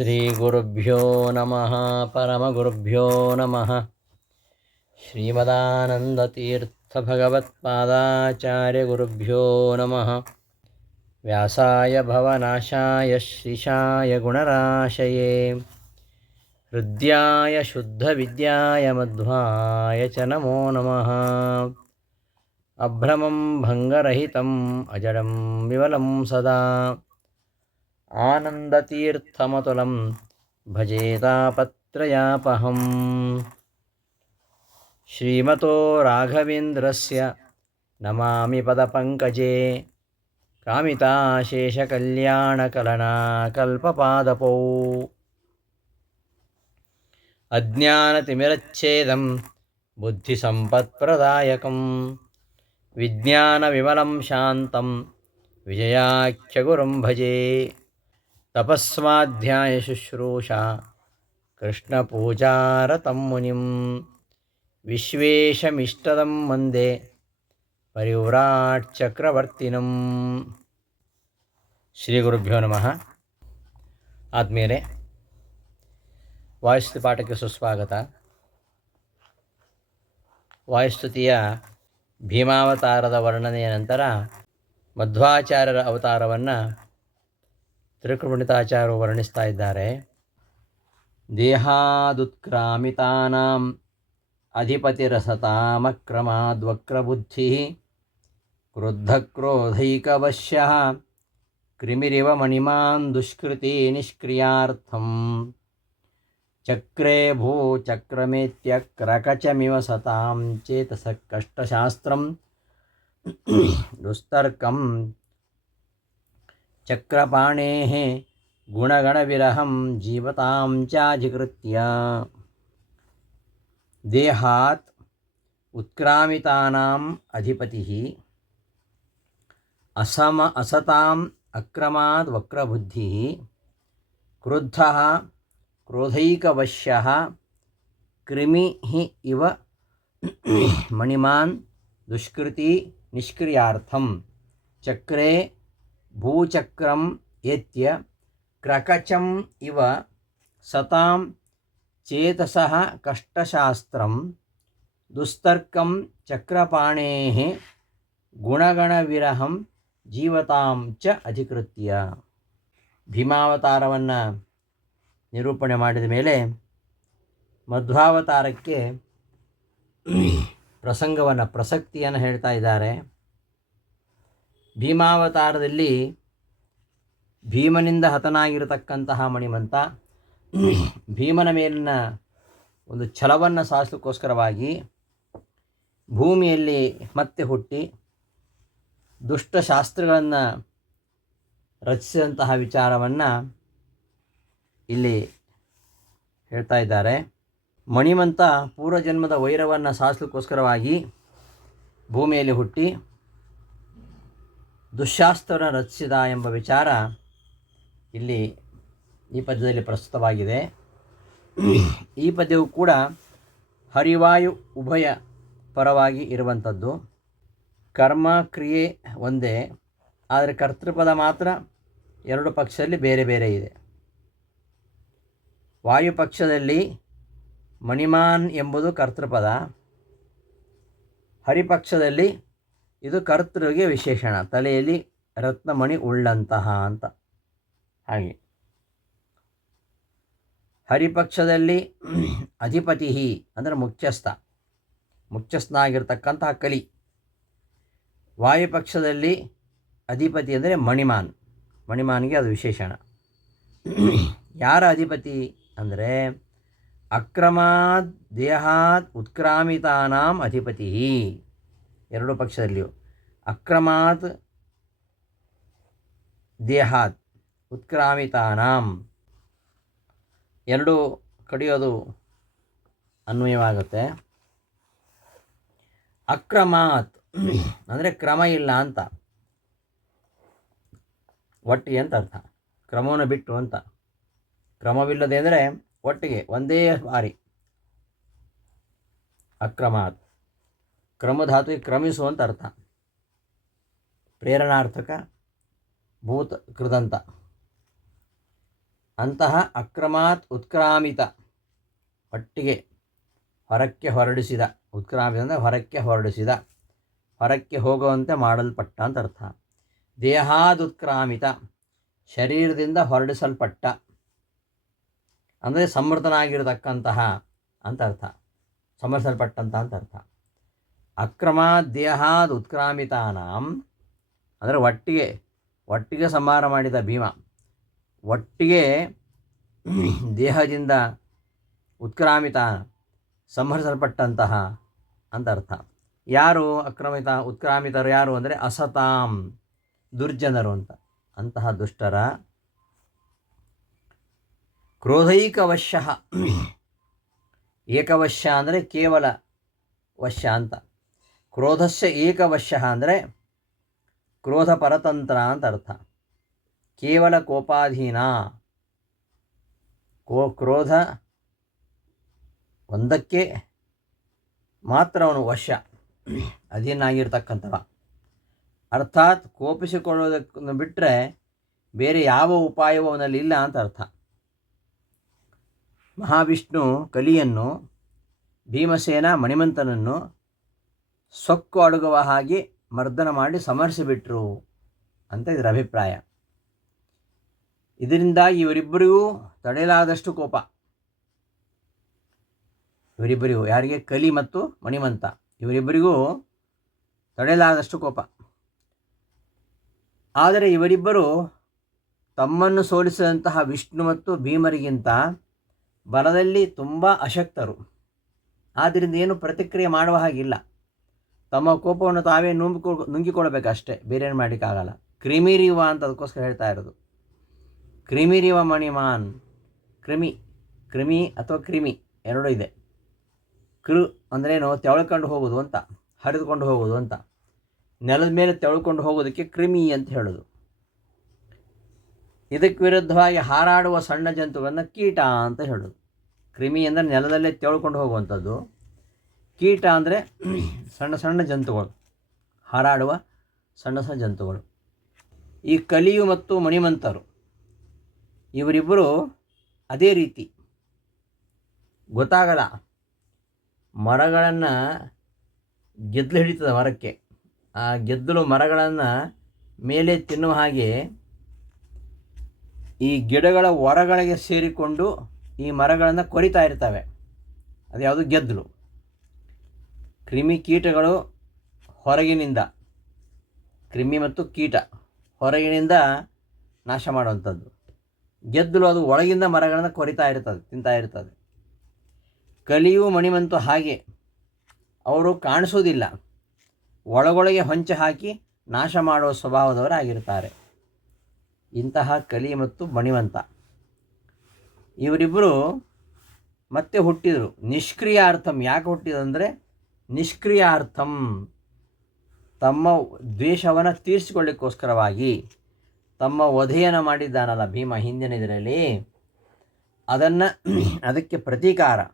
శ్రీగురుభ్యో నమ పరమగురుభ్యో నమ శ్రీమదానందతీర్థభగవత్పాదాచార్యగురుభ్యో నమ వ్యాసాయ భవనాశాయ శ్రీశాయ గుణరాశయే హృద్యాయ శుద్ధవిద్యాయ మధ్వాయ చ నమో నమ అభ్రమం భంగరహితం అజడం వివలం సదా आनन्दतीर्थमतुलं भजेतापत्रयापहम् श्रीमतो राघवेन्द्रस्य नमामि पदपङ्कजे कामिताशेषकल्याणकलनाकल्पपादपौ। अज्ञानतिमिरच्छेदं बुद्धिसम्पत्प्रदायकं विज्ञानविमलं शान्तं विजयाख्यगुरुं भजे ತಪಸ್ವಾಧ್ಯಾಯ ಶುಶ್ರೂಷ ಕೃಷ್ಣಪೂಜಾರತಂ ಮುನಿಂ ವಿಶ್ವೇಶಮಿಷ್ಟದಂ ಮಂದೆ ಪರಿವ್ರಾಟ್ ಚಕ್ರವರ್ತಿನಂ ಶ್ರೀ ಗುರುಭ್ಯೋ ನಮಃ. ಆದಮೇಲೆ ವಾಯುಸ್ತುತಿ ಪಾಠಕ್ಕೆ ಸುಸ್ವಾಗತ. ವಾಯುಸ್ತುತಿಯ ಭೀಮಾವತಾರದ ವರ್ಣನೆಯ ನಂತರ ಮಧ್ವಾಚಾರ್ಯರ ಅವತಾರವನ್ನು ತ್ರಿಕೃಪಣಿತಾಚಾರ್ಯರು ವರ್ಣಿಸ್ತಾ ಇದ್ದಾರೆ ದೇಹಾದುತ್ಕ್ರಾಮಿತಾನಾಂ ಅಧಿಪತಿರಸತಾಮಕ್ರಮಾದ್ವಕ್ರಬುದ್ಧಿ क्रुद्धक्रोधैकवश्यः कृमिरिव मणिमान् दुष्कृति निष्क्रियार्थं चक्रे भूचक्रमेत्यक्रकचमिव सतां चेतसः कष्टशास्त्रं दुस्तर्कं चक्रपाणेः गुणगणविरहं जीवतां चाधिकृत्य देहात् उत्क्रामितानाम् अधिपतिः असम असताम् अक्रमाद् वक्रबुद्धिः क्रुद्धः क्रोधैकवश्यः कृमिः इव मणिमान् दुष्कृति निष्क्रियार्थं चक्रे ಭೂಚಕ್ರಂ ಎತ್ಯ ಕ್ರಕಚಂ ಇವ ಸತಾಂ ಚೇತಸಃ ಕಷ್ಟಶಾಸ್ತ್ರಂ ದುಸ್ತರ್ಕಂ ಚಕ್ರಪಾಣೇ ಗುಣಗಣವಿರಹಂ ಜೀವತಾಂ ಚ ಅಧಿಕೃತ್ಯ. ಭೀಮಾವತಾರವನ್ನು ನಿರೂಪಣೆ ಮಾಡಿದ ಮೇಲೆ ಮಧ್ವಾವತಾರಕ್ಕೆ ಪ್ರಸಂಗವನ್ನು ಪ್ರಸಕ್ತಿಯನ್ನು ಹೇಳ್ತಾ ಇದ್ದಾರೆ. ಭೀಮಾವತಾರದಲ್ಲಿ ಭೀಮನಿಂದ ಹತನಾಗಿರತಕ್ಕಂತಹ ಮಣಿಮಂತ ಭೀಮನ ಮೇಲಿನ ಒಂದು ಛಲವನ್ನು ಸಾಧಿಸೋಕ್ಕೋಸ್ಕರವಾಗಿ ಭೂಮಿಯಲ್ಲಿ ಮತ್ತೆ ಹುಟ್ಟಿ ದುಷ್ಟಶಾಸ್ತ್ರಗಳನ್ನು ರಚಿಸಿದಂತಹ ವಿಚಾರವನ್ನು ಇಲ್ಲಿ ಹೇಳ್ತಾ ಇದ್ದಾರೆ. ಮಣಿಮಂತ ಪೂರ್ವಜನ್ಮದ ವೈರವನ್ನು ಸಾಧಿಸಲಿಕ್ಕೋಸ್ಕರವಾಗಿ ಭೂಮಿಯಲ್ಲಿ ಹುಟ್ಟಿ ದುಶಾಸ್ತ್ರವನ್ನು ರಚಿಸಿದ ಎಂಬ ವಿಚಾರ ಇಲ್ಲಿ ಈ ಪದ್ಯದಲ್ಲಿ ಪ್ರಸ್ತುತವಾಗಿದೆ. ಈ ಪದ್ಯವು ಕೂಡ ಹರಿವಾಯು ಉಭಯ ಪರವಾಗಿ ಇರುವಂಥದ್ದು. ಕರ್ಮ ಕ್ರಿಯೆ ಒಂದೇ, ಆದರೆ ಕರ್ತೃಪದ ಮಾತ್ರ ಎರಡು ಪಕ್ಷದಲ್ಲಿ ಬೇರೆ ಬೇರೆ ಇದೆ. ವಾಯು ಪಕ್ಷದಲ್ಲಿ ಮಣಿಮಾನ್ ಎಂಬುದು ಕರ್ತೃಪದ ಹರಿಪಕ್ಷದಲ್ಲಿ ಇದು ಕರ್ತೃಗೆ ವಿಶೇಷಣ. ತಲೆಯಲ್ಲಿ ರತ್ನಮಣಿ ಉಳ್ಳಂತಹ ಅಂತ. ಹಾಗೆ. ಹರಿಪಕ್ಷದಲ್ಲಿ ಅಧಿಪತಿ ಅಂದರೆ ಮುಖ್ಯಸ್ಥ. ಮುಖ್ಯಸ್ಥನಾಗಿರ್ತಕ್ಕಂತಹ ಕಲಿ. ವಾಯುಪಕ್ಷದಲ್ಲಿ ಅಧಿಪತಿ ಅಂದರೆ ಮಣಿಮಾನ್. ಮಣಿಮಾನ್ಗೆ ಅದು ವಿಶೇಷಣ. ಯಾರ ಅಧಿಪತಿ ಅಂದರೆ ಅಕ್ರಮಾತ್ ದೇಹಾತ್ ಉತ್ಕ್ರಾಮಿತಾನಾಂ ಅಧಿಪತಿ ಎರಡು ಪಕ್ಷದಲ್ಲಿಯೂ. ಅಕ್ರಮಾತ್ ದೇಹಾತ್ ಉತ್ಕ್ರಾಮಿತಾನಾಂ. ಎರಡು ಕಡಿಯೋದು ಅನ್ವಯವಾಗುತ್ತೆ. ಅಕ್ರಮಾತ್ ಅಂದರೆ ಕ್ರಮ ಇಲ್ಲ ಅಂತ. ಒಟ್ಟಿಗೆ ಅಂತ ಅರ್ಥ. ಕ್ರಮವನ್ನು ಬಿಟ್ಟು ಅಂತ. ಕ್ರಮವಿಲ್ಲದೆ ಅಂದರೆ ಒಟ್ಟಿಗೆ ಒಂದೇ ಬಾರಿ ಅಕ್ರಮಾತ್. ಕ್ರಮಧಾತುವಿಗೆ ಕ್ರಮಿಸು ಅಂತ ಅರ್ಥ. ಪ್ರೇರಣಾರ್ಥಕ, ಭೂತ ಕೃದಂತ. ಅಂತಹ ಅಕ್ರಮಾತ್ ಉತ್ಕ್ರಾಮಿತ ಒಟ್ಟಿಗೆ ಹೊರಕ್ಕೆ ಹೊರಡಿಸಿದ, ಉತ್ಕ್ರಾಮಿತ ಅಂದರೆ ಹೊರಕ್ಕೆ ಹೊರಡಿಸಿದ, ಹೊರಕ್ಕೆ ಹೋಗುವಂತೆ ಮಾಡಲ್ಪಟ್ಟ ಅಂತ ಅರ್ಥ. ದೇಹಾದುತ್ಕ್ರಾಮಿತ ಶರೀರದಿಂದ ಹೊರಡಿಸಲ್ಪಟ್ಟ, ಅಂದರೆ ಸಮೃದ್ಧನಾಗಿರತಕ್ಕಂತಹ ಅಂತ ಅರ್ಥ. ಸಮರಿಸಲ್ಪಟ್ಟಂತ ಅಂತ ಅರ್ಥ. ಅಕ್ರಮ ದೇಹಾದ್ ಉತ್ಕ್ರಾಮಿತಾನಾಂ, ಅಂದರೆ ಒಟ್ಟಿಗೆ ಒಟ್ಟಿಗೆ ಸಂಹಾರ ಮಾಡಿದ ಭೀಮ, ಒಟ್ಟಿಗೆ ದೇಹದಿಂದ ಉತ್ಕ್ರಾಮಿತ, ಸಂಹರಿಸಲ್ಪಟ್ಟಂತಹ ಅಂತ ಅರ್ಥ. ಯಾರು ಅಕ್ರಮಿತ, ಉತ್ಕ್ರಾಮಿತರು ಯಾರು ಅಂದರೆ ಅಸತಾಂ, ದುರ್ಜನರು ಅಂತ. ಅಂತಹ ದುಷ್ಟರ ಕ್ರೋಧೈಕವಶ್ಯ, ಏಕವಶ್ಯ ಅಂದರೆ ಕೇವಲ ವಶ್ಯ ಅಂತ. ಕ್ರೋಧಸ್ಯ ಏಕವಶ್ಯ ಅಂದರೆ ಕ್ರೋಧ ಪರತಂತ್ರ ಅಂತ ಅರ್ಥ. ಕೇವಲ ಕೋಪಾಧೀನ. ಕೋ ಕ್ರೋಧ ಒಂದಕ್ಕೆ ಮಾತ್ರ ಅವನು ವಶ ಅಧೀನಾಗಿರ್ತಕ್ಕಂಥವ. ಅರ್ಥಾತ್ ಕೋಪಿಸಿಕೊಳ್ಳೋದಕ್ಕೆ ಬಿಟ್ಟರೆ ಬೇರೆ ಯಾವ ಉಪಾಯವೂ ಅವನಲ್ಲಿ ಇಲ್ಲ ಅಂತ ಅರ್ಥ. ಮಹಾವಿಷ್ಣು ಕಲಿಯನ್ನು ಭೀಮಸೇನ ಮಣಿಮಂತನನ್ನು ಸೊಕ್ಕು ಅಡುಗುವ ಹಾಗೆ ಮರ್ದನ ಮಾಡಿ ಸಮರ್ಸಿಬಿಟ್ರು ಅಂತ ಇದರ ಅಭಿಪ್ರಾಯ. ಇದರಿಂದಾಗಿ ಇವರಿಬ್ಬರಿಗೂ ತಡೆಯಲಾದಷ್ಟು ಕೋಪ. ಇವರಿಬ್ಬರಿಗೂ, ಯಾರಿಗೆ ಕಲಿ ಮತ್ತು ಮಣಿಮಂತ, ಇವರಿಬ್ಬರಿಗೂ ತಡೆಯಲಾದಷ್ಟು ಕೋಪ. ಆದರೆ ಇವರಿಬ್ಬರು ತಮ್ಮನ್ನು ಸೋಲಿಸಿದಂತಹ ವಿಷ್ಣು ಮತ್ತು ಭೀಮರಿಗಿಂತ ಬಲದಲ್ಲಿ ತುಂಬ ಅಶಕ್ತರು. ಆದ್ದರಿಂದ ಏನು ಪ್ರತಿಕ್ರಿಯೆ ಮಾಡುವ ಹಾಗಿಲ್ಲ. ತಮ್ಮ ಕೋಪವನ್ನು ತಾವೇ ನುಂಗಿಕೊ ನುಂಗಿಕೊಳ್ಬೇಕಷ್ಟೇ ಬೇರೇನು ಮಾಡಲಿಕ್ಕಾಗಲ್ಲ. ಕ್ರಿಮಿರಿವ ಅಂತ ಅದಕ್ಕೋಸ್ಕರ ಹೇಳ್ತಾ ಇರೋದು. ಕ್ರಿಮಿರಿವ ಮಣಿಮಾನ್ ಕ್ರಿಮಿ ಕ್ರಿಮಿ ಅಥವಾ ಕ್ರಿಮಿ, ಎರಡೂ ಇದೆ. ಕೃ ಅಂದ್ರೇನು? ತೆವಳ್ಕೊಂಡು ಹೋಗೋದು ಅಂತ, ಹರಿದುಕೊಂಡು ಹೋಗೋದು ಅಂತ. ನೆಲದ ಮೇಲೆ ತೆವಳ್ಕೊಂಡು ಹೋಗೋದಕ್ಕೆ ಕ್ರಿಮಿ ಅಂತ ಹೇಳೋದು. ಇದಕ್ಕೆ ವಿರುದ್ಧವಾಗಿ ಹಾರಾಡುವ ಸಣ್ಣ ಜಂತುಗಳನ್ನು ಕೀಟ ಅಂತ ಹೇಳೋದು. ಕ್ರಿಮಿ ಅಂದರೆ ನೆಲದಲ್ಲೇ ತೆವಳ್ಕೊಂಡು ಹೋಗುವಂಥದ್ದು. ಕೀಟ ಅಂದರೆ ಸಣ್ಣ ಸಣ್ಣ ಜಂತುಗಳು, ಹಾರಾಡುವ ಸಣ್ಣ ಸಣ್ಣ ಜಂತುಗಳು. ಈ ಕಲಿಯು ಮತ್ತು ಮಣಿಮಂತರು, ಇವರಿಬ್ಬರು ಅದೇ ರೀತಿ ಗೊತ್ತಾಗಲ್ಲ. ಮರಗಳನ್ನು ಗೆದ್ದಲು ಹಿಡಿತದೆ ಮರಕ್ಕೆ. ಆ ಗೆದ್ದಲು ಮರಗಳನ್ನು ಮೇಲೆ ತಿನ್ನುವ ಹಾಗೆ ಈ ಗಿಡಗಳ ಹೊರಗಳಿಗೆ ಸೇರಿಕೊಂಡು ಈ ಮರಗಳನ್ನು ಕೊರಿತಾ ಇರ್ತವೆ. ಅದು ಯಾವುದು ಗೆದ್ದಲು. ಕ್ರಿಮಿ ಕೀಟಗಳು ಹೊರಗಿನಿಂದ, ಕ್ರಿಮಿ ಮತ್ತು ಕೀಟ ಹೊರಗಿನಿಂದ ನಾಶ ಮಾಡುವಂಥದ್ದು. ಗೆದ್ದಲು ಅದು ಒಳಗಿಂದ ಮರಗಳನ್ನು ಕೊರಿತಾ ಇರ್ತದೆ, ತಿಂತಾ ಇರ್ತದೆ. ಕಲಿಯು ಮಣಿಮಂತು ಹಾಗೆ ಅವರು ಕಾಣಿಸೋದಿಲ್ಲ. ಒಳಗೊಳಗೆ ಹೊಂಚೆ ಹಾಕಿ ನಾಶ ಮಾಡುವ ಸ್ವಭಾವದವರಾಗಿರ್ತಾರೆ ಇಂತಹ ಕಲಿ ಮತ್ತು ಮಣಿವಂತ ಇವರಿಬ್ಬರು ಮತ್ತೆ ಹುಟ್ಟಿದರು. ನಿಷ್ಕ್ರಿಯಾರ್ಥಂ ಯಾಕೆ ಹುಟ್ಟಿದಂದರೆ ನಿಷ್ಕ್ರಿಯಾರ್ಥಂ. ತಮ್ಮ ದ್ವೇಷವನ್ನು ತೀರಿಸಿಕೊಳ್ಳಿಕ್ಕೋಸ್ಕರವಾಗಿ ತಮ್ಮ ವಧೆಯನ್ನು ಮಾಡಿದ್ದಾನಲ್ಲ ಭೀಮ ಹಿಂದಿನ ಇದರಲ್ಲಿ. ಅದನ್ನು ಅದಕ್ಕೆ ಪ್ರತೀಕಾರ.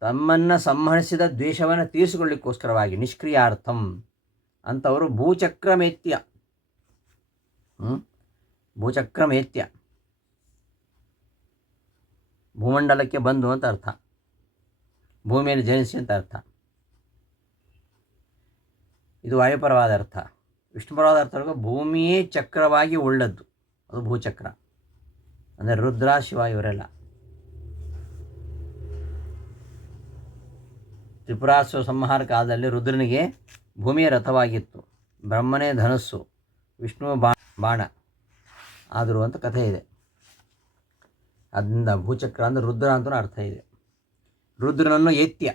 ತಮ್ಮನ್ನು ಸಂಹರಿಸಿದ ದ್ವೇಷವನ್ನು ತೀರಿಸಿಕೊಳ್ಳಿಕ್ಕೋಸ್ಕರವಾಗಿ ನಿಷ್ಕ್ರಿಯಾರ್ಥಂ ಅಂಥವರು ಭೂಚಕ್ರಮೇತ್ಯ. ಭೂಚಕ್ರಮೇತ್ಯ. ಭೂಮಂಡಲಕ್ಕೆ ಬಂದು ಅಂತ ಅರ್ಥ. ಭೂಮಿಯಲ್ಲಿ ಜನಿಸಿ ಅಂತ ಅರ್ಥ. ಇದು ವಾಯುಪರವಾದ ಅರ್ಥ. ವಿಷ್ಣುಪರವಾದ ಅರ್ಥ ಭೂಮಿಯೇ ಚಕ್ರವಾಗಿ ಉಳ್ಳದ್ದು. ಅದು ಭೂಚಕ್ರ. ಅಂದರೆ ರುದ್ರ, ಶಿವ ಇವರೆಲ್ಲ. ತ್ರಿಪುರಾಸುರ ಸಂಹಾರ ಕಾಲದಲ್ಲಿ ರುದ್ರನಿಗೆ ಭೂಮಿಯ ರಥವಾಗಿತ್ತು. ಬ್ರಹ್ಮನೇ ಧನಸ್ಸು, ವಿಷ್ಣು ಬಾಣ. ಆದರು ಅಂತ ಕಥೆ ಇದೆ. ಅದರಿಂದ ಭೂಚಕ್ರ ಅಂದರೆ ರುದ್ರ ಅಂತಲೂ ಅರ್ಥ ಇದೆ. ರುದ್ರನನ್ನು ಏತ್ಯ.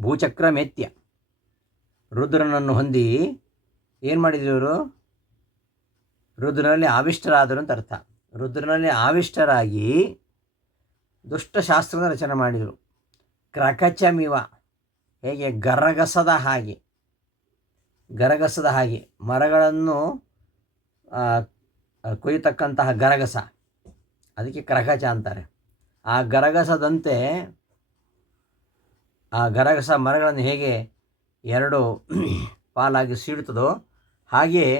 ಭೂಚಕ್ರ ಮೇತ್ಯ. ರುದ್ರನನ್ನು ಹೊಂದಿ ಏನು ಮಾಡಿದ್ರು ಇವರು? ರುದ್ರನಲ್ಲಿ ಆವಿಷ್ಟರಾದರು ಅಂತ ಅರ್ಥ. ರುದ್ರನಲ್ಲಿ ಆವಿಷ್ಟರಾಗಿ ದುಷ್ಟಶಾಸ್ತ್ರದ ರಚನೆ ಮಾಡಿದರು. ಕ್ರಕಚಮಿವ. ಹೇಗೆ? ಗರಗಸದ ಹಾಗೆ. ಗರಗಸದ ಹಾಗೆ. ಮರಗಳನ್ನು ಕೊಯ್ಯತಕ್ಕಂತಹ ಗರಗಸ. ಅದಕ್ಕೆ ಕ್ರಕಚ ಅಂತಾರೆ. ಆ ಗರಗಸದಂತೆ ಆ ಗರಗಸ ಮರಗಳನ್ನು ಹೇಗೆ ಎರಡು ಪಾಲಾಗಿ ಸೀಡುತ್ತದೋ ಹಾಗೆಯೇ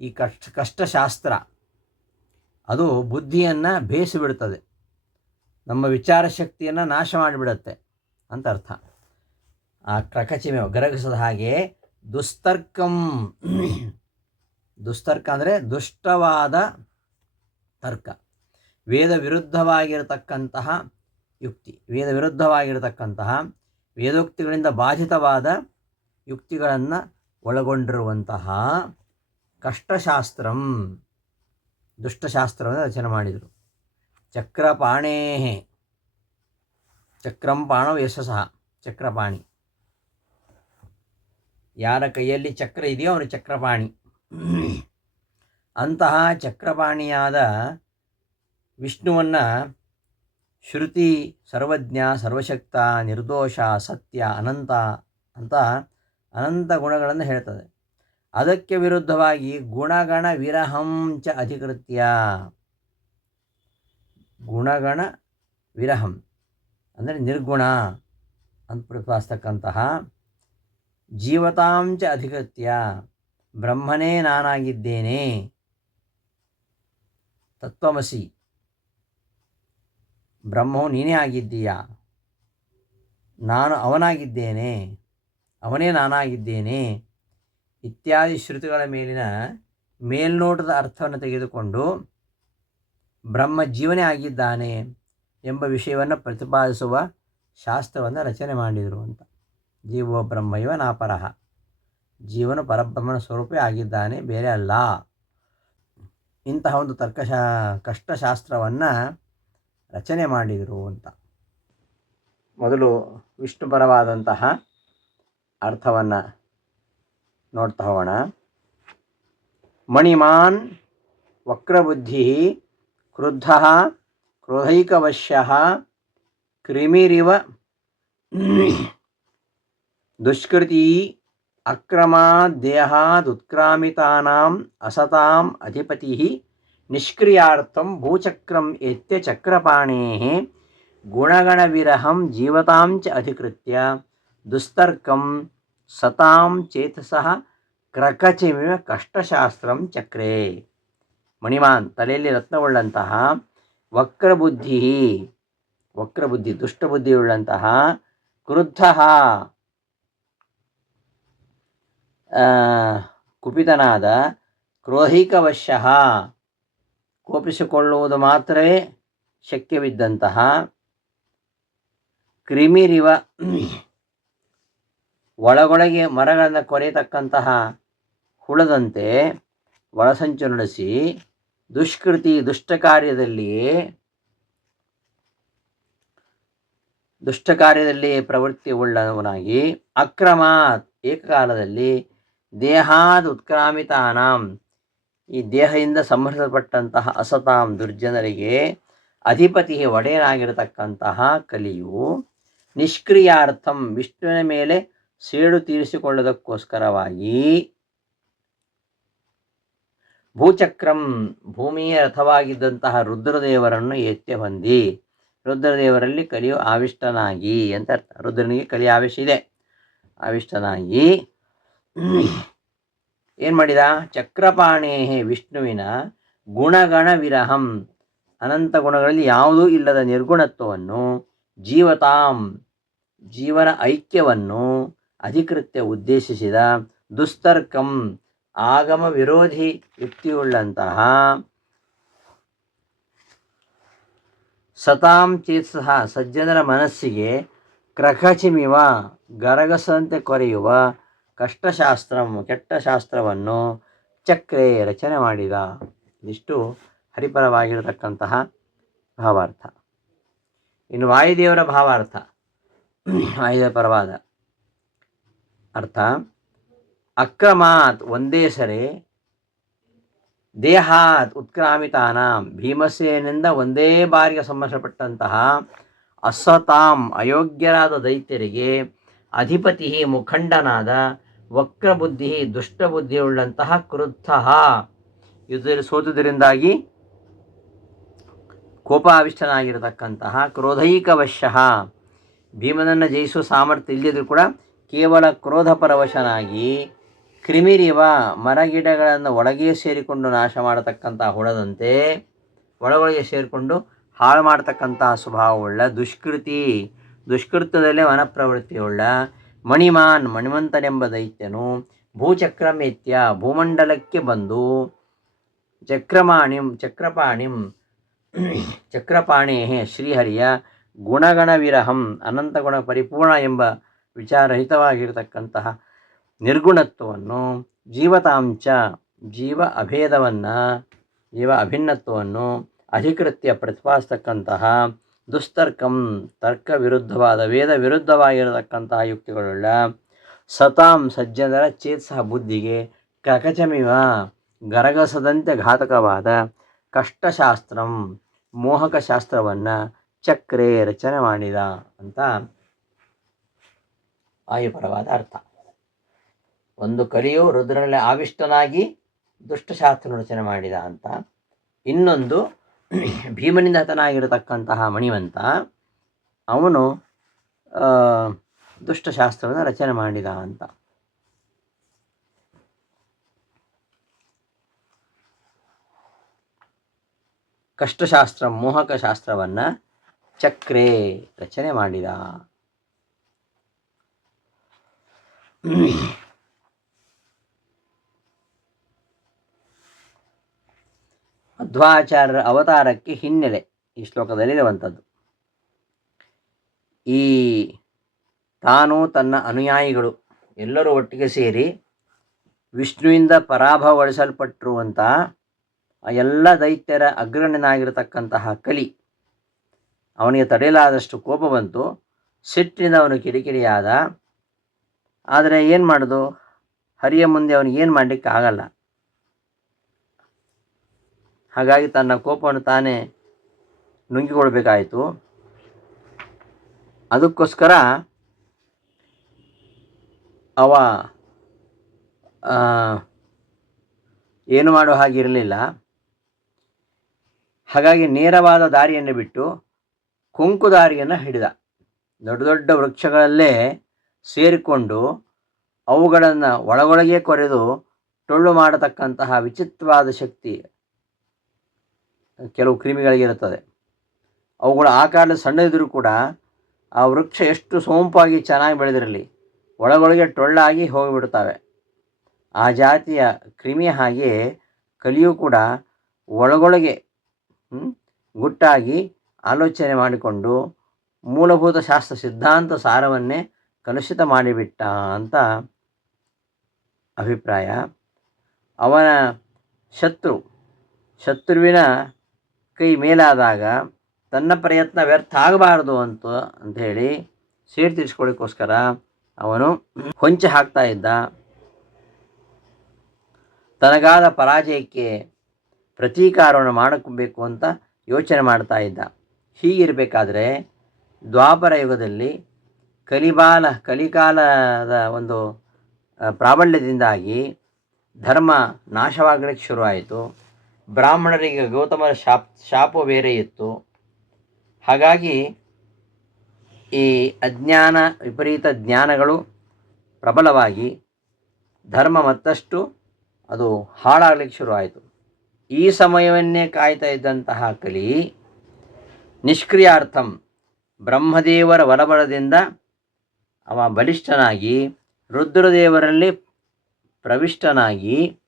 ಈ ಕಷ್ಟ, ಕಷ್ಟಶಾಸ್ತ್ರ, ಅದು ಬುದ್ಧಿಯನ್ನು ಬೇಯಿಸಿಬಿಡ್ತದೆ ನಮ್ಮ ವಿಚಾರ ಶಕ್ತಿಯನ್ನು ನಾಶ ಮಾಡಿಬಿಡುತ್ತೆ ಅಂತ ಅರ್ಥ. ಆ ಕ್ರಕಚಿಮೆ ಗರಗಿಸದ ಹಾಗೆ ದುಸ್ತರ್ಕಂ, ದುಸ್ತರ್ಕ ಅಂದರೆ ದುಷ್ಟವಾದ ತರ್ಕ. ವೇದ ವಿರುದ್ಧವಾಗಿರತಕ್ಕಂತಹ ಯುಕ್ತಿ, ವೇದ ವಿರುದ್ಧವಾಗಿರತಕ್ಕಂತಹ ವೇದೋಕ್ತಿಗಳಿಂದ ಬಾಧಿತವಾದ ಯುಕ್ತಿಗಳನ್ನು ಒಳಗೊಂಡಿರುವಂತಹ ಕಷ್ಟಶಾಸ್ತ್ರಂ. ದುಷ್ಟಶಾಸ್ತ್ರವನ್ನು ರಚನೆ ಮಾಡಿದರು. ಚಕ್ರಪಾಣೇ ಚಕ್ರಂ ಪಾಣವ ಯಶಸ್ಸಹ ಚಕ್ರಪಾಣಿ. ಯಾರ ಕೈಯಲ್ಲಿ ಚಕ್ರ ಇದೆಯೋ ಅವನು ಚಕ್ರಪಾಣಿ. ಅಂತಹ ಚಕ್ರಪಾಣಿಯಾದ ವಿಷ್ಣುವನ್ನು ಶ್ರುತಿ ಸರ್ವಜ್ಞ ಸರ್ವಶಕ್ತ ನಿರ್ದೋಷ ಸತ್ಯ ಅನಂತ ಅಂತ ಅನಂತ ಗುಣಗಳನ್ನು ಹೇಳ್ತದೆ. ಅದಕ್ಕೆ ವಿರುದ್ಧವಾಗಿ ಗುಣಗಣ ವಿರಹಂಚ ಅಧಿಕೃತ್ಯ. ಗುಣಗಣ ವಿರಹಂ ಅಂದರೆ ನಿರ್ಗುಣ ಅಂತ ಪ್ರತಿಪಾದಿಸ್ತಕ್ಕಂತಹ ಜೀವತಾಂಚ ಅಧಿಕೃತ್ಯ. ಬ್ರಹ್ಮನೇ ನಾನಾಗಿದ್ದೇನೆ. ತತ್ವಮಸಿ. ಬ್ರಹ್ಮವು ನೀನೇ ಆಗಿದ್ದೀಯಾ? ನಾನು ಅವನಾಗಿದ್ದೇನೆ. ಅವನೇ ನಾನಾಗಿದ್ದೇನೆ. ಇತ್ಯಾದಿ ಶ್ರುತಿಗಳ ಮೇಲಿನ ಮೇಲ್ನೋಟದ ಅರ್ಥವನ್ನು ತೆಗೆದುಕೊಂಡು ಬ್ರಹ್ಮ ಜೀವನೇ ಆಗಿದ್ದಾನೆ ಎಂಬ ವಿಷಯವನ್ನು ಪ್ರತಿಪಾದಿಸುವ ಶಾಸ್ತ್ರವನ್ನು ರಚನೆ ಮಾಡಿದರು ಅಂತ. ಜೀವೋ ಬ್ರಹ್ಮೈವ ನಾಪರಹ. ಜೀವನು ಪರಬ್ರಹ್ಮನ ಸ್ವರೂಪೇ ಆಗಿದ್ದಾನೆ, ಬೇರೆ ಅಲ್ಲ. ಇಂತಹ ಒಂದು ತರ್ಕಶಾ ಕಷ್ಟಶಾಸ್ತ್ರವನ್ನು ರಚನೆ ಮಾಡಿದರು ಅಂತ. ಮೊದಲು ವಿಷ್ಣುಪರವಾದಂತಹ ಅರ್ಥವನ್ನು ನೋಡ್ತಾ ಹೋಗೋಣ. ಮಣಿಮಾನ್ ವಕ್ರಬುದ್ಧಿ ಕ್ರುದ್ಧ ಕ್ರೋಧೈಕವಶ್ಯ ಕ್ರಿಮಿರಿವ ದುಷ್ಕೃತಿ ಅಕ್ರಮಾದೇಹಾದುತ್ಕ್ರಾಮಿತಾನಾಂ ಅಸತಾಂ ಅಧಿಪತಿ ನಿಷ್ಕ್ರಿಯಾರ್ಥಂ ಭೂಚಕ್ರಂ ಎತ್ಯ ಚಕ್ರಪಾಣೇಃ ಗುಣಗಣವಿರಹಂ ಜೀವತಾಂ ಚ ಅಧಿಕೃತ್ಯ ದುಸ್ತರ್ಕಂ ಸತಾಂ ಚೇತಸಃ ಕ್ರಕಚಿಮಿವ ಕಷ್ಟಶಾಸ್ತ್ರಂ ಚಕ್ರೇ ಮಣಿಮಾನ್ ತಲೆಯಲ್ಲಿ ರತ್ನವುಳ್ಳಂತಹ ವಕ್ರಬುದ್ಧಿ ವಕ್ರಬುದ್ಧಿ ದುಷ್ಟಬುದ್ಧಿಯುಳ್ಳಂತಹ ಕ್ರುದ್ಧ ಕುಪಿತನಾದ ಕ್ರೋಹಿಕವಶಃ ಕೋಪಿಸಿಕೊಳ್ಳುವುದು ಮಾತ್ರವೇ ಶಕ್ಯವಿದ್ದಂತಹ, ಕ್ರಿಮಿರಿವ ಒಳಗೊಳಗೆ ಮರಗಳನ್ನು ಕೊರೆಯತಕ್ಕಂತಹ ಹುಳದಂತೆ ಒಳಸಂಚು ನಡೆಸಿ ದುಷ್ಕೃತಿ ದುಷ್ಟ ಕಾರ್ಯದಲ್ಲಿ ದುಷ್ಟ ಕಾರ್ಯದಲ್ಲಿ ಪ್ರವೃತ್ತಿ ಉಳ್ಳವನಾಗಿ ಅಕ್ರಮಾತ್ ಏಕಕಾಲದಲ್ಲಿ ದೇಹಾದ ಉತ್ಕ್ರಾಮಿತಾನಾಂ. ಈ ದೇಹದಿಂದ ಸಂಹರಿಸಲ್ಪಟ್ಟಂತಹ ಅಸತಾಂ ದುರ್ಜನರಿಗೆ ಅಧಿಪತಿ ಒಡೆಯನಾಗಿರತಕ್ಕಂತಹ ಕಲಿಯು ನಿಷ್ಕ್ರಿಯಾರ್ಥಂ ವಿಷ್ಣುವಿನ ಮೇಲೆ ಸೇಡು ತೀರಿಸಿಕೊಳ್ಳೋದಕ್ಕೋಸ್ಕರವಾಗಿ ಭೂಚಕ್ರಂ ಭೂಮಿಯ ರಥವಾಗಿದ್ದಂತಹ ರುದ್ರದೇವರನ್ನು ಎತ್ತೆ ಹೊಂದಿ, ರುದ್ರದೇವರಲ್ಲಿ ಕಲಿಯು ಆವಿಷ್ಟನಾಗಿ ಅಂತ ಅರ್ಥ. ರುದ್ರನಿಗೆ ಕಲಿ ಆವೇಶ ಇದೆ. ಆವಿಷ್ಟನಾಗಿ ಏನು ಮಾಡಿದ? ಚಕ್ರಪಾಣೇ ವಿಷ್ಣುವಿನ ಗುಣಗಣ ವಿರಹಂ ಅನಂತ ಗುಣಗಳಲ್ಲಿ ಯಾವುದೂ ಇಲ್ಲದ ನಿರ್ಗುಣತ್ವವನ್ನು, ಜೀವತಾಂ ಜೀವನ ಐಕ್ಯವನ್ನು ಅಧಿಕೃತ್ಯ ಉದ್ದೇಶಿಸಿದ ದುಸ್ತರ್ಕಂ ಆಗಮ ವಿರೋಧಿ ಯುಕ್ತಿಯುಳ್ಳಂತಹ ಸತಾಂ ಚೇತ್ಸಹ ಸಜ್ಜನರ ಮನಸ್ಸಿಗೆ ಕ್ರಖಚಿಮಿವ ಗರಗಸಂತೆ ಕೊರೆಯುವ ಕಷ್ಟಶಾಸ್ತ್ರಂ ಕೆಟ್ಟ ಶಾಸ್ತ್ರವನ್ನು ಚಕ್ರೆ ರಚನೆ ಮಾಡಿದ. ಇದಿಷ್ಟು ಹರಿಪರವಾಗಿರತಕ್ಕಂತಹ ಭಾವಾರ್ಥ. ಇನ್ನು ವಾಯುದೇವರ ಭಾವಾರ್ಥ. ವಾಯುದೇವ ಪರವಾದ. ಅರ್ಥ? ಅಕ್ರಮಾತ್ ಒಂದೇ ಸರಿ ದೇಹಾತ್ ಉತ್ಕ್ರಾಮಿತಾನ. ಭೀಮಸೇನಿಂದ ಒಂದೇ ಬಾರಿಗೆ ಸಂಬಂಧಪಟ್ಟಂತಹ ಅಸತಾಂ ಅಯೋಗ್ಯರಾದ ದೈತ್ಯರಿಗೆ ಅಧಿಪತಿ ಮುಖಂಡನಾದ ವಕ್ರಬುದ್ಧಿ ದುಷ್ಟಬುದ್ಧಿಯುಳ್ಳಂತಹ ಕ್ರುದ್ಧ. ಯುದ್ಧದಲ್ಲಿ ಸೋತುದರಿಂದಾಗಿ ಕೋಪಾವಿಷ್ಟನಾಗಿರತಕ್ಕಂತಹ ಕ್ರೋಧೈಕವಶ್ಯ ಭೀಮನನ್ನು ಜಯಿಸುವ ಸಾಮರ್ಥ್ಯ ಇಲ್ಲದಿದ್ರು ಕೂಡ ಕೇವಲ ಕ್ರೋಧಪರವಶನಾಗಿ ಕ್ರಿಮಿರಿವ ಮರಗಿಡಗಳನ್ನು ಒಳಗೆ ಸೇರಿಕೊಂಡು ನಾಶ ಮಾಡತಕ್ಕಂಥ ಹುಳದಂತೆ ಒಳಗೊಳಗೆ ಸೇರಿಕೊಂಡು ಹಾಳು ಮಾಡ್ತಕ್ಕಂತಹ ಸ್ವಭಾವವುಳ್ಳ ದುಷ್ಕೃತಿ. ದುಷ್ಕೃತ್ಯದಲ್ಲೇ ವನಪ್ರವೃತ್ತಿಯುಳ್ಳ ಮಣಿಮಾನ್ ಮಣಿವಂತನೆಂಬ ದೈತ್ಯನು ಭೂಚಕ್ರಮೇತ್ಯ, ಭೂಮಂಡಲಕ್ಕೆ ಬಂದು ಚಕ್ರಮಾಣಿಂ, ಚಕ್ರಪಾಣಿಂ ಚಕ್ರಪಾಣೇ ಶ್ರೀಹರಿಯ ಗುಣಗಣವಿರಹಂ ಅನಂತ ಗುಣ ಪರಿಪೂರ್ಣ ಎಂಬ ವಿಚಾರಹಿತವಾಗಿರತಕ್ಕಂತಹ ನಿರ್ಗುಣತ್ವವನ್ನು ಜೀವತಾಂಚ ಜೀವ ಅಭೇದವನ್ನು, ಜೀವ ಅಭಿನ್ನತ್ವವನ್ನು ಅಧಿಕೃತ್ಯ ಪ್ರತಿಪಾದಿಸ್ತಕ್ಕಂತಹ ದುಸ್ತರ್ಕಂ ತರ್ಕ ವಿರುದ್ಧವಾದ ವೇದ ವಿರುದ್ಧವಾಗಿರತಕ್ಕಂತಹ ಯುಕ್ತಿಗಳುಳ್ಳ ಸತಾಂ ಸಜ್ಜನರ ಚೇತ್ಸಹ ಬುದ್ಧಿಗೆ ಕಕಚಮಿವ, ಗರಗಸದಂತೆ ಘಾತಕವಾದ ಕಷ್ಟಶಾಸ್ತ್ರಂ ಮೋಹಕ ಶಾಸ್ತ್ರವನ್ನು ಚಕ್ರೆ ರಚನೆ ಮಾಡಿದ ಅಂತ ವಾಯುಪರವಾದ ಅರ್ಥ. ಒಂದು ಕಲಿಯು ರುದ್ರನಲ್ಲಿ ಆವಿಷ್ಟನಾಗಿ ದುಷ್ಟಶಾಸ್ತ್ರ ರಚನೆ ಮಾಡಿದ ಅಂತ, ಇನ್ನೊಂದು ಭೀಮನಿಂದ ಹತನಾಗಿರತಕ್ಕಂತಹ ಮಣಿವಂತ, ಅವನು ದುಷ್ಟಶಾಸ್ತ್ರವನ್ನು ರಚನೆ ಮಾಡಿದ ಅಂತ. ಕಷ್ಟಶಾಸ್ತ್ರ ಮೋಹಕ ಶಾಸ್ತ್ರವನ್ನು ಚಕ್ರೆ ರಚನೆ ಮಾಡಿದ. ಮಧ್ವಾಚಾರ್ಯರ ಅವತಾರಕ್ಕೆ ಹಿನ್ನೆಲೆ ಈ ಶ್ಲೋಕದಲ್ಲಿರುವಂಥದ್ದು ಈ ತಾನು ತನ್ನ ಅನುಯಾಯಿಗಳು ಎಲ್ಲರೂ ಒಟ್ಟಿಗೆ ಸೇರಿ ವಿಷ್ಣುವಿಂದ ಪರಾಭವಗೊಳಿಸಲ್ಪಟ್ಟಿರುವಂಥ ಆ ಎಲ್ಲ ದೈತ್ಯರ ಅಗ್ರಣ್ಯನಾಗಿರತಕ್ಕಂತಹ ಕಲಿ, ಅವನಿಗೆ ತಡೆಯಲಾದಷ್ಟು ಕೋಪ ಬಂತು. ಸಿಟ್ಟಿನಿಂದ ಅವನು ಕಿರಿಕಿರಿಯಾದ ಆದರೆ ಏನು ಮಾಡೋದು? ಹರಿಯ ಮುಂದೆ ಅವನಿಗೆ ಏನು ಮಾಡಲಿಕ್ಕೆ ಆಗಲ್ಲ. ಹಾಗಾಗಿ ತನ್ನ ಕೋಪವನ್ನು ತಾನೇ ನುಂಗಿಕೊಳ್ಬೇಕಾಯಿತು. ಅದಕ್ಕೋಸ್ಕರ ಅವ ಏನು ಮಾಡೋ ಹಾಗಿರಲಿಲ್ಲ ಹಾಗಾಗಿ ನೇರವಾದ ದಾರಿಯನ್ನು ಬಿಟ್ಟು ಕುಂಕು ದಾರಿಯನ್ನು ಹಿಡಿದ. ದೊಡ್ಡ ದೊಡ್ಡ ವೃಕ್ಷಗಳಲ್ಲೇ ಸೇರಿಕೊಂಡು ಅವುಗಳನ್ನು ಒಳಗೊಳಗೆ ಕೊರೆದು ಟೊಳ್ಳು ಮಾಡತಕ್ಕಂತಹ ವಿಚಿತ್ರವಾದ ಶಕ್ತಿ ಕೆಲವು ಕ್ರಿಮಿಗಳಿಗಿರುತ್ತದೆ ಅವುಗಳ ಆಕಾರ ಸಣ್ಣದಿದ್ದರೂ ಕೂಡ ಆ ವೃಕ್ಷ ಎಷ್ಟು ಸೋಂಪಾಗಿ ಚೆನ್ನಾಗಿ ಬೆಳೆದಿರಲಿ, ಒಳಗೊಳಗೆ ಟೊಳ್ಳಾಗಿ ಹೋಗಿಬಿಡ್ತವೆ. ಆ ಜಾತಿಯ ಕ್ರಿಮಿ ಹಾಗೆ ಕಲಿಯೂ ಕೂಡ ಒಳಗೊಳಗೆ ಗುಟ್ಟಾಗಿ ಆಲೋಚನೆ ಮಾಡಿಕೊಂಡು ಮೂಲಭೂತ ಶಾಸ್ತ್ರ ಸಿದ್ಧಾಂತ ಸಾರವನ್ನೇ ಕಲುಷಿತ ಮಾಡಿಬಿಟ್ಟ ಅಂತ ಅಭಿಪ್ರಾಯ. ಅವನ ಶತ್ರು, ಶತ್ರುವಿನ ಕೈ ಮೇಲಾದಾಗ ತನ್ನ ಪ್ರಯತ್ನ ವ್ಯರ್ಥ ಆಗಬಾರದು ಅಂತ ಅಂಥೇಳಿ ಸೇರಿ ತೀರಿಸ್ಕೊಳ್ಳಿಕ್ಕೋಸ್ಕರ ಅವನು ಹೊಂಚೆ ಹಾಕ್ತಾ ಇದ್ದ. ತನಗಾದ ಪರಾಜಯಕ್ಕೆ ಪ್ರತೀಕಾರವನ್ನು ಮಾಡಬೇಕು ಅಂತ ಯೋಚನೆ ಮಾಡ್ತಾ ಇದ್ದ. ಹೀಗಿರಬೇಕಾದ್ರೆ ದ್ವಾಪರ ಯುಗದಲ್ಲಿ ಕಲಿಬಾಲ, ಕಲಿಕಾಲದ ಒಂದು ಪ್ರಾಬಲ್ಯದಿಂದಾಗಿ ಧರ್ಮ ನಾಶವಾಗಲಿಕ್ಕೆ ಶುರುವಾಯಿತು. ಬ್ರಾಹ್ಮಣರಿಗೆ ಗೌತಮರ ಶಾಪ್, ಶಾಪ ಬೇರೆ ಇತ್ತು. ಹಾಗಾಗಿ ಈ ಅಜ್ಞಾನ, ವಿಪರೀತ ಜ್ಞಾನಗಳು ಪ್ರಬಲವಾಗಿ ಧರ್ಮ ಮತ್ತಷ್ಟು ಅದು ಹಾಳಾಗಲಿಕ್ಕೆ ಶುರುವಾಯಿತು. ಈ ಸಮಯವನ್ನೇ ಕಾಯ್ತಾ ಇದ್ದಂತಹ ಕಲಿ ನಿಷ್ಕ್ರಿಯಾರ್ಥಂ ಬ್ರಹ್ಮದೇವರ ಬಲಬಲದಿಂದ ಅವ ಬಲಿಷ್ಠನಾಗಿ ರುದ್ರದೇವರಲ್ಲಿ ಪ್ರವಿಷ್ಟನಾಗಿ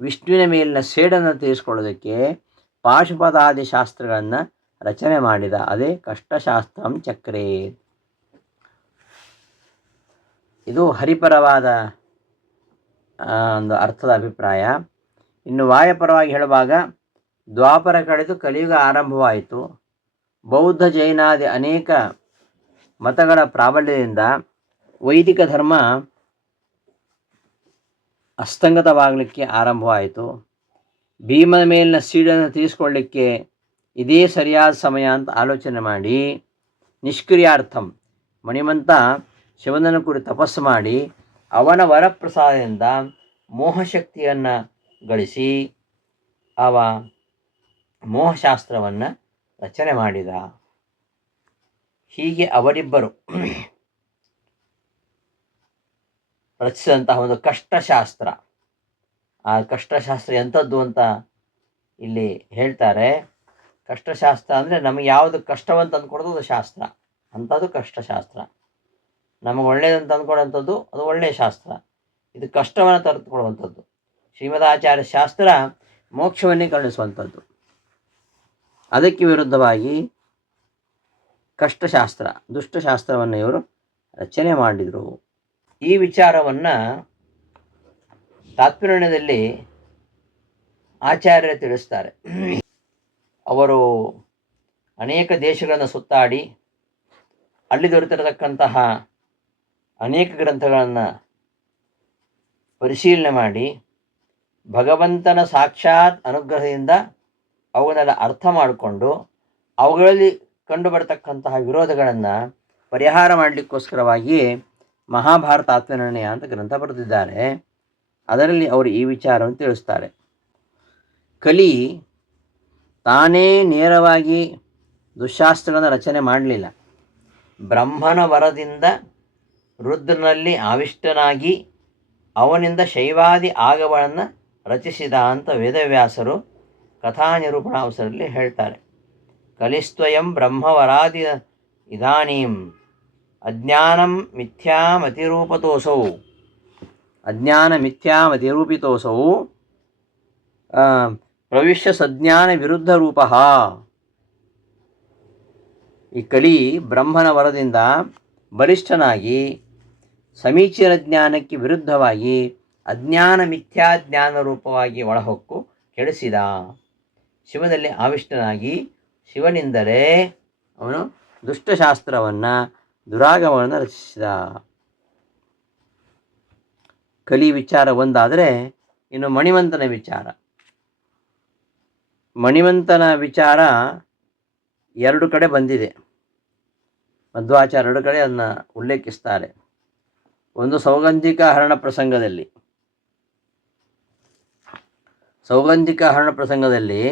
ವಿಷ್ಣುವಿನ ಮೇಲಿನ ಸೇಡನ್ನು ತೀರಿಸ್ಕೊಳ್ಳೋದಕ್ಕೆ ಪಾಶುಪದಾದಿ ಶಾಸ್ತ್ರಗಳನ್ನು ರಚನೆ ಮಾಡಿದ. ಅದೇ ಕಷ್ಟಶಾಸ್ತ್ರಂ ಚಕ್ರೇ. ಇದು ಹರಿಪರವಾದ ಒಂದು ಅರ್ಥದ ಅಭಿಪ್ರಾಯ. ಇನ್ನು ವಾಯಪರವಾಗಿ ಹೇಳುವಾಗ, ದ್ವಾಪರ ಕಳೆದು ಕಲಿಯುಗ ಆರಂಭವಾಯಿತು. ಬೌದ್ಧ ಜೈನಾದಿ ಅನೇಕ ಮತಗಳ ಪ್ರಾಬಲ್ಯದಿಂದ ವೈದಿಕ ಧರ್ಮ ಅಸ್ತಂಗತವಾಗಲಿಕ್ಕೆ ಆರಂಭವಾಯಿತು. ಭೀಮನ ಮೇಲಿನ ಸೀಡನ್ನು ತೀರಿಸ್ಕೊಳ್ಳಿಕ್ಕೆ ಇದೇ ಸರಿಯಾದ ಸಮಯ ಅಂತ ಆಲೋಚನೆ ಮಾಡಿ, ನಿಷ್ಕ್ರಿಯಾರ್ಥಂ ಮಣಿಮಂತ ಶಿವನನ್ನು ಕುರಿತು ತಪಸ್ಸು ಮಾಡಿ, ಅವನ ವರಪ್ರಸಾದದಿಂದ ಮೋಹಶಕ್ತಿಯನ್ನು ಗಳಿಸಿ ಅವ ಮೋಹಶಾಸ್ತ್ರವನ್ನು ರಚನೆ ಮಾಡಿದ. ಹೀಗೆ ಅವರಿಬ್ಬರು ರಚಿಸಿದಂತಹ ಒಂದು ಕಷ್ಟಶಾಸ್ತ್ರ. ಆ ಕಷ್ಟಶಾಸ್ತ್ರ ಎಂಥದ್ದು ಅಂತ ಇಲ್ಲಿ ಹೇಳ್ತಾರೆ. ಕಷ್ಟಶಾಸ್ತ್ರ ಅಂದರೆ ನಮಗೆ ಯಾವುದು ಕಷ್ಟವಂತ ಅಂದ್ಕೊಡೋದು ಅದು ಶಾಸ್ತ್ರ. ಅಂಥದ್ದು ಕಷ್ಟಶಾಸ್ತ್ರ. ನಮಗೆ ಒಳ್ಳೆಯದಂತ ಅಂದ್ಕೊಡೋಂಥದ್ದು ಅದು ಒಳ್ಳೆಯ ಶಾಸ್ತ್ರ. ಇದು ಕಷ್ಟವನ್ನು ತರೆದುಕೊಡುವಂಥದ್ದು ಶ್ರೀಮದಾಚಾರ್ಯ ಶಾಸ್ತ್ರ ಮೋಕ್ಷವನ್ನೇ ಕರುಣಿಸುವಂಥದ್ದು ಅದಕ್ಕೆ ವಿರುದ್ಧವಾಗಿ ಕಷ್ಟಶಾಸ್ತ್ರ, ದುಷ್ಟಶಾಸ್ತ್ರವನ್ನು ಇವರು ರಚನೆ ಮಾಡಿದರು. ಈ ವಿಚಾರವನ್ನು ತಾತ್ಪರ್ಯದಲ್ಲಿ ಆಚಾರ್ಯರು ತಿಳಿಸ್ತಾರೆ. ಅವರು ಅನೇಕ ದೇಶಗಳನ್ನು ಸುತ್ತಾಡಿ ಅಲ್ಲಿ ದೊರೆತಿರತಕ್ಕಂತಹ ಅನೇಕ ಗ್ರಂಥಗಳನ್ನು ಪರಿಶೀಲನೆ ಮಾಡಿ ಭಗವಂತನ ಸಾಕ್ಷಾತ್ ಅನುಗ್ರಹದಿಂದ ಅವುಗಳನ್ನೆಲ್ಲ ಅರ್ಥ ಮಾಡಿಕೊಂಡು ಅವುಗಳಲ್ಲಿ ಕಂಡುಬರ್ತಕ್ಕಂತಹ ವಿರೋಧಗಳನ್ನು ಪರಿಹಾರ ಮಾಡಲಿಕ್ಕೋಸ್ಕರವಾಗಿ ಮಹಾಭಾರತ ಆತ್ಮನಿರ್ಣಯ ಅಂತ ಗ್ರಂಥ ಬರೆದಿದ್ದಾರೆ ಅದರಲ್ಲಿ ಅವರು ಈ ವಿಚಾರವನ್ನು ತಿಳಿಸ್ತಾರೆ. ಕಲಿ ತಾನೇ ನೇರವಾಗಿ ದುಶಾಸ್ತ್ರಗಳನ್ನು ರಚನೆ ಮಾಡಲಿಲ್ಲ. ಬ್ರಹ್ಮನ ವರದಿಂದ ರುದ್ರನಲ್ಲಿ ಆವಿಷ್ಟನಾಗಿ ಅವನಿಂದ ಶೈವಾದಿ ಆಗಗಳನ್ನು ರಚಿಸಿದ ಅಂತ ವೇದವ್ಯಾಸರು ಕಥಾನಿರೂಪಣಾವಸರಲ್ಲಿ ಹೇಳ್ತಾರೆ. ಕಲಿಸ್ತ್ವಯಂ ಬ್ರಹ್ಮವರಾದಿ ಇದಾನೀಂ. ಅಜ್ಞಾನಂ ಮಿಥ್ಯಾಮತಿರೂಪತೋಸೌ ಅಜ್ಞಾನ ಮಿಥ್ಯಾಮತಿರೂಪಿತೋಸೌ ಪ್ರವಿಶ್ಯ ಸಜ್ಞಾನ ವಿರುದ್ಧ ರೂಪ. ಈ ಕಲಿ ಬ್ರಹ್ಮನ ವರದಿಂದ ಬಲಿಷ್ಠನಾಗಿ ಸಮೀಚೀನ ಜ್ಞಾನಕ್ಕೆ ವಿರುದ್ಧವಾಗಿ, ಅಜ್ಞಾನ ಮಿಥ್ಯಾಜ್ಞಾನ ರೂಪವಾಗಿ ಒಳಹೊಕ್ಕು ಕೆಡಿಸಿದ. ಶಿವನಲ್ಲಿ ಆವಿಷ್ಟನಾಗಿ, ಶಿವನಿಂದಲೇ ಅವನು ದುಷ್ಟಶಾಸ್ತ್ರವನ್ನು ದುರಾಗಮವನ್ನು ರಚಿಸಿದ ಕಲಿ ವಿಚಾರ ಒಂದಾದರೆ ಇನ್ನು ಮಣಿವಂತನ ವಿಚಾರ. ಮಣಿವಂತನ ವಿಚಾರ ಎರಡು ಕಡೆ ಬಂದಿದೆ. ಮಧ್ವಾಚಾರ್ಯ ಎರಡು ಕಡೆ ಅದನ್ನು ಉಲ್ಲೇಖಿಸ್ತಾರೆ. ಒಂದು ಸೌಗಂಧಿಕ ಹರಣ ಪ್ರಸಂಗದಲ್ಲಿ. ಸೌಗಂಧಿಕ ಹರಣ ಪ್ರಸಂಗದಲ್ಲಿ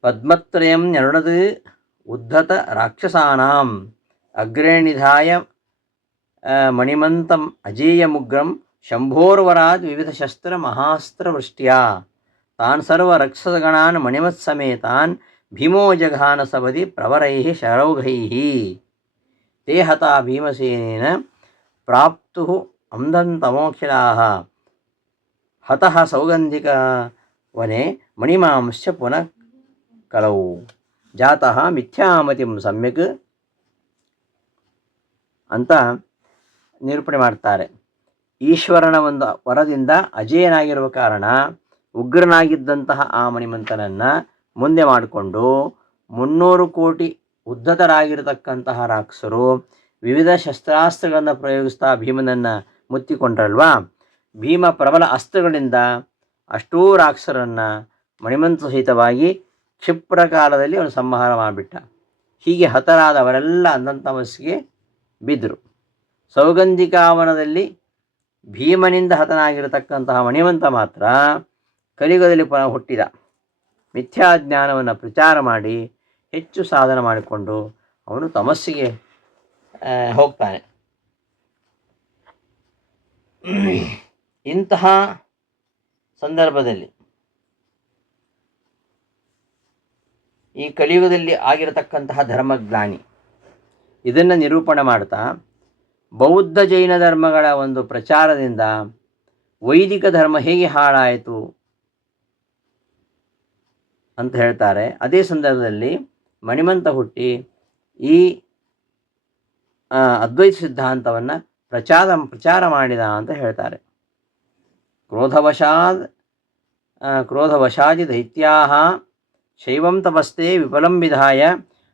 ಪದ್ಮತ್ರಯಂ ಎರಡದು ಉದ್ಧತ ರಾಕ್ಷಸಾನಾಂ. அக்ரேணிதாய மணிமந்தம் அஜீயமுக்ரம் शम्भोर्वरात् विविधशस्त्रमहास्त्रवृष्ट्या तान् सर्वरक्षसगणान् मणिमत्समेतान् भीमो जघान सपदि प्रवरैः शरौघैः ते हता भीमसेनेन प्राप्तुः अम्धन्तमोखिलाः हतः सौगन्धिकवने मणिमांश्च पुनः कलौ जातः मिथ्यामतिं सम्यक् ಅಂತ ನಿರೂಪಣೆ ಮಾಡ್ತಾರೆ. ಈಶ್ವರನ ಒಂದು ವರದಿಂದ ಅಜೇಯನಾಗಿರುವ ಕಾರಣ ಉಗ್ರನಾಗಿದ್ದಂತಹ ಆ ಮಣಿಮಂತನನ್ನು ಮುಂದೆ ಮಾಡಿಕೊಂಡು ಮುನ್ನೂರು ಕೋಟಿ ಉದ್ಧತರಾಗಿರತಕ್ಕಂತಹ ರಾಕ್ಷಸರು ವಿವಿಧ ಶಸ್ತ್ರಾಸ್ತ್ರಗಳನ್ನು ಪ್ರಯೋಗಿಸ್ತಾ ಭೀಮನನ್ನು ಮುತ್ತಿಕೊಂಡ್ರಲ್ವಾ? ಭೀಮ ಪ್ರಬಲ ಅಸ್ತ್ರಗಳಿಂದ ಅಷ್ಟೂ ರಾಕ್ಷಸರನ್ನು ಮಣಿಮಂತ ಸಹಿತವಾಗಿ ಕ್ಷಿಪ್ರ ಕಾಲದಲ್ಲಿ ಅವನು ಸಂಹಾರ ಮಾಡಿಬಿಟ್ಟ. ಹೀಗೆ ಹತರಾದವರೆಲ್ಲ ಅಂದಂತಮಸ್ಸಿಗೆ ಬಿದ್ದರು ಸೌಗಂಧಿಕಾವನದಲ್ಲಿ ಭೀಮನಿಂದ ಹತನಾಗಿರತಕ್ಕಂತಹ ಮಣಿವಂತ ಮಾತ್ರ ಕಲಿಯುಗದಲ್ಲಿ ಪುನಃ ಹುಟ್ಟಿದ. ಮಿಥ್ಯಾಜ್ಞಾನವನ್ನು ಪ್ರಚಾರ ಮಾಡಿ ಹೆಚ್ಚು ಸಾಧನ ಮಾಡಿಕೊಂಡು ಅವನು ತಮಸ್ಸಿಗೆ ಹೋಗ್ತಾನೆ. ಇಂತಹ ಸಂದರ್ಭದಲ್ಲಿ ಈ ಕಲಿಯುಗದಲ್ಲಿ ಆಗಿರತಕ್ಕಂತಹ ಧರ್ಮಜ್ಞಾನಿ ಇದನ್ನು ನಿರೂಪಣೆ ಮಾಡ್ತಾ, ಬೌದ್ಧ ಜೈನ ಧರ್ಮಗಳ ಒಂದು ಪ್ರಚಾರದಿಂದ ವೈದಿಕ ಧರ್ಮ ಹೇಗೆ ಹಾಳಾಯಿತು ಅಂತ ಹೇಳ್ತಾರೆ. ಅದೇ ಸಂದರ್ಭದಲ್ಲಿ ಮಣಿಮಂತ ಹುಟ್ಟಿ ಈ ಅದ್ವೈತ ಸಿದ್ಧಾಂತವನ್ನು ಪ್ರಚಾರ ಪ್ರಚಾರ ಮಾಡಿದ ಅಂತ ಹೇಳ್ತಾರೆ. ಕ್ರೋಧವಶಾದ್ ಕ್ರೋಧವಶಾದಿ ದೈತ್ಯಾ ಶೈವಂ ತಪಸ್ತೆ ವಿಫಲಂ ವಿಧಾಯ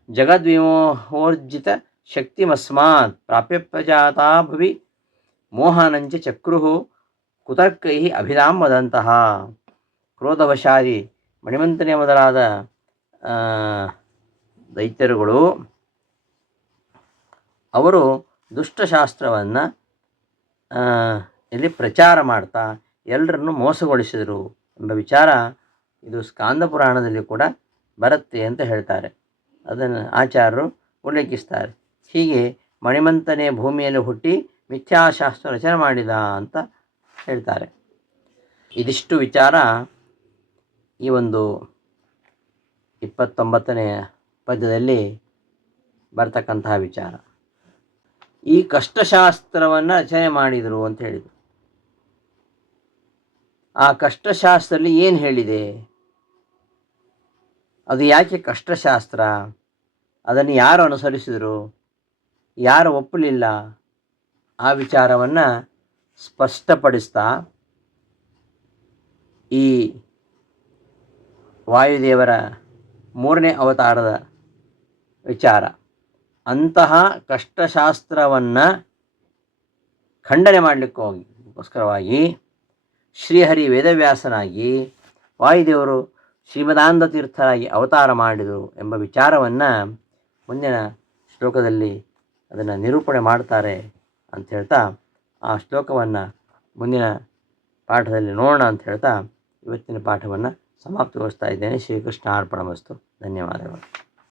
ಜಗದ್ವಿಮೋಹೋರ್ಜಿತ ಶಕ್ತಿಮಸ್ಮಾತ್ ಪ್ರಾಪ್ಯ ಪ್ರಜಾತಾ ಭುವಿ ಮೋಹನಂಚ ಚಕ್ರು ಕುತರ್ಕೈ ಅಭಿಧಾಂ ವದಂತಹ ಕ್ರೋಧವಶಾರಿ ಮಣಿಮಂತನೇ ಮೊದಲಾದ ದೈತ್ಯರುಗಳು ಅವರು ದುಷ್ಟಶಾಸ್ತ್ರವನ್ನು ಇಲ್ಲಿ ಪ್ರಚಾರ ಮಾಡ್ತಾ ಎಲ್ಲರನ್ನು ಮೋಸಗೊಳಿಸಿದರು ಎಂಬ ವಿಚಾರ ಇದು ಸ್ಕಾಂದ ಪುರಾಣದಲ್ಲಿ ಕೂಡ ಬರುತ್ತೆ ಅಂತ ಹೇಳ್ತಾರೆ. ಅದನ್ನು ಆಚಾರ್ಯರು ಉಲ್ಲೇಖಿಸ್ತಾರೆ. ಹೀಗೆ ಮಣಿಮಂತನೇ ಭೂಮಿಯಲ್ಲಿ ಹುಟ್ಟಿ ಮಿಥ್ಯಾಶಾಸ್ತ್ರ ರಚನೆ ಮಾಡಿದ ಅಂತ ಹೇಳ್ತಾರೆ. ಇದಿಷ್ಟು ವಿಚಾರ ಈ ಒಂದು ಇಪ್ಪತ್ತೊಂಬತ್ತನೆಯ ಪದ್ಯದಲ್ಲಿ ಬರ್ತಕ್ಕಂತಹ ವಿಚಾರ. ಈ ಕಷ್ಟಶಾಸ್ತ್ರವನ್ನು ರಚನೆ ಮಾಡಿದರು ಅಂತ ಹೇಳಿದರು. ಆ ಕಷ್ಟಶಾಸ್ತ್ರದಲ್ಲಿ ಏನು ಹೇಳಿದೆ? ಅದು ಯಾಕೆ ಕಷ್ಟಶಾಸ್ತ್ರ? ಅದನ್ನು ಯಾರು ಅನುಸರಿಸಿದರು? ಯಾರು ಒಪ್ಪಲಿಲ್ಲ? ಆ ವಿಚಾರವನ್ನು ಸ್ಪಷ್ಟಪಡಿಸ್ತಾ ಈ ವಾಯುದೇವರ ಮೂರನೇ ಅವತಾರದ ವಿಚಾರ. ಅಂತಹ ಕಷ್ಟಶಾಸ್ತ್ರವನ್ನು ಖಂಡನೆ ಮಾಡಲಿಕ್ಕೋಸ್ಕರವಾಗಿ ಶ್ರೀಹರಿ ವೇದವ್ಯಾಸನಾಗಿ ವಾಯುದೇವರು ಶ್ರೀಮದಾನಂದ ತೀರ್ಥರಾಗಿ ಅವತಾರ ಮಾಡಿದರು ಎಂಬ ವಿಚಾರವನ್ನು ಮುಂದಿನ ಶ್ಲೋಕದಲ್ಲಿ ಅದನ್ನು ನಿರೂಪಣೆ ಮಾಡ್ತಾರೆ ಅಂತ ಹೇಳ್ತಾ ಆ ಶ್ಲೋಕವನ್ನು ಮುಂದಿನ ಪಾಠದಲ್ಲಿ ನೋಡೋಣ ಅಂತ ಹೇಳ್ತಾ ಇವತ್ತಿನ ಪಾಠವನ್ನು ಸಮಾಪ್ತಿಗೊಳಿಸ್ತಾ ಇದ್ದೇನೆ. ಶ್ರೀಕೃಷ್ಣ ಅರ್ಪಣ ವಸ್ತು ಧನ್ಯವಾದಗಳು.